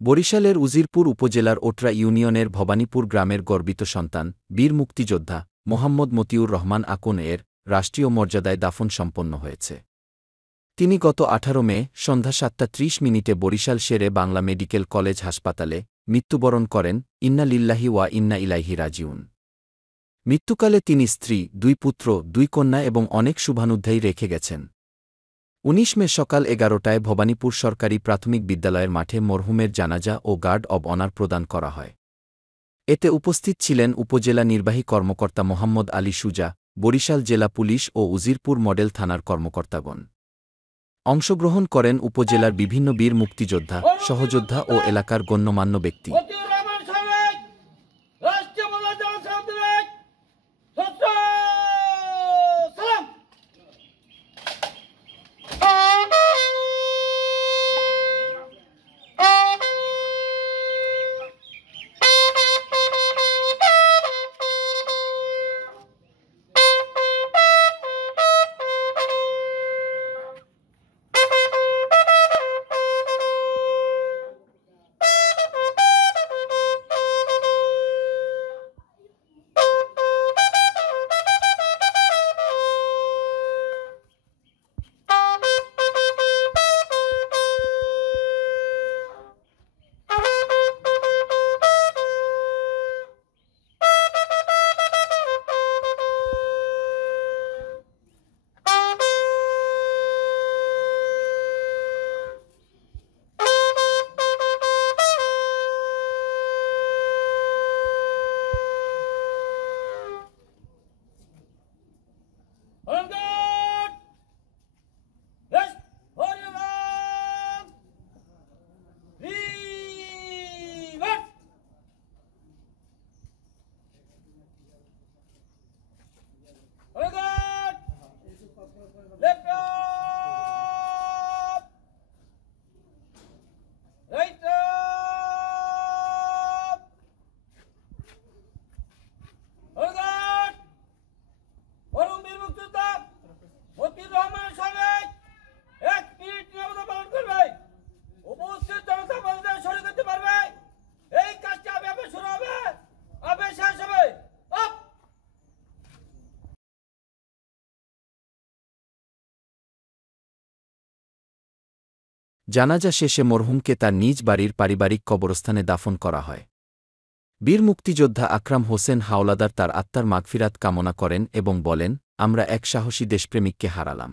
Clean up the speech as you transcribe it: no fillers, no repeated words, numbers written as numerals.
বরিশালের উজিরপুর উপজেলার ওটরা ইউনিয়নের ভবানীপুর গ্রামের গর্বিত সন্তান বীর মুক্তিযোদ্ধা মোহাম্মদ মতিউর রহমান আকন এর রাষ্ট্রীয় মর্যাদায় দাফন সম্পন্ন হয়েছে। তিনি গত 18 মে সন্ধ্যা 7:30 বরিশাল শেরে বাংলা মেডিকেল কলেজ হাসপাতালে মৃত্যুবরণ করেন। ইন্না লিল্লাহি ওয়া ইন্না ইলাইহি রাজিউন। মৃত্যুকালে তিনি স্ত্রী, 2 পুত্র, 2 কন্যা এবং অনেক শুভানুধ্যায়ী রেখে গেছেন। 19 মে সকাল 11টায় ভবানীপুর সরকারি প্রাথমিক বিদ্যালয়ের মাঠে মরহুমের জানাজা ও গার্ড অব অনার প্রদান করা হয়। এতে উপস্থিত ছিলেন উপজেলা নির্বাহী কর্মকর্তা মোহাম্মদ আলী সুজা, বরিশাল জেলা পুলিশ ও উজিরপুর মডেল থানার কর্মকর্তাগণ। অংশগ্রহণ করেন উপজেলার বিভিন্ন বীর মুক্তিযোদ্ধা, সহযোদ্ধা ও এলাকার গণ্যমান্য ব্যক্তি। জানাজা শেষে মরহুমকে তার নিজ বাড়ির পারিবারিক কবরস্থানে দাফন করা হয়। বীর মুক্তিযোদ্ধা আকরাম হোসেন হাওলাদার তার আত্মার মাগফিরাত কামনা করেন এবং বলেন, আমরা এক সাহসী দেশপ্রেমিককে হারালাম।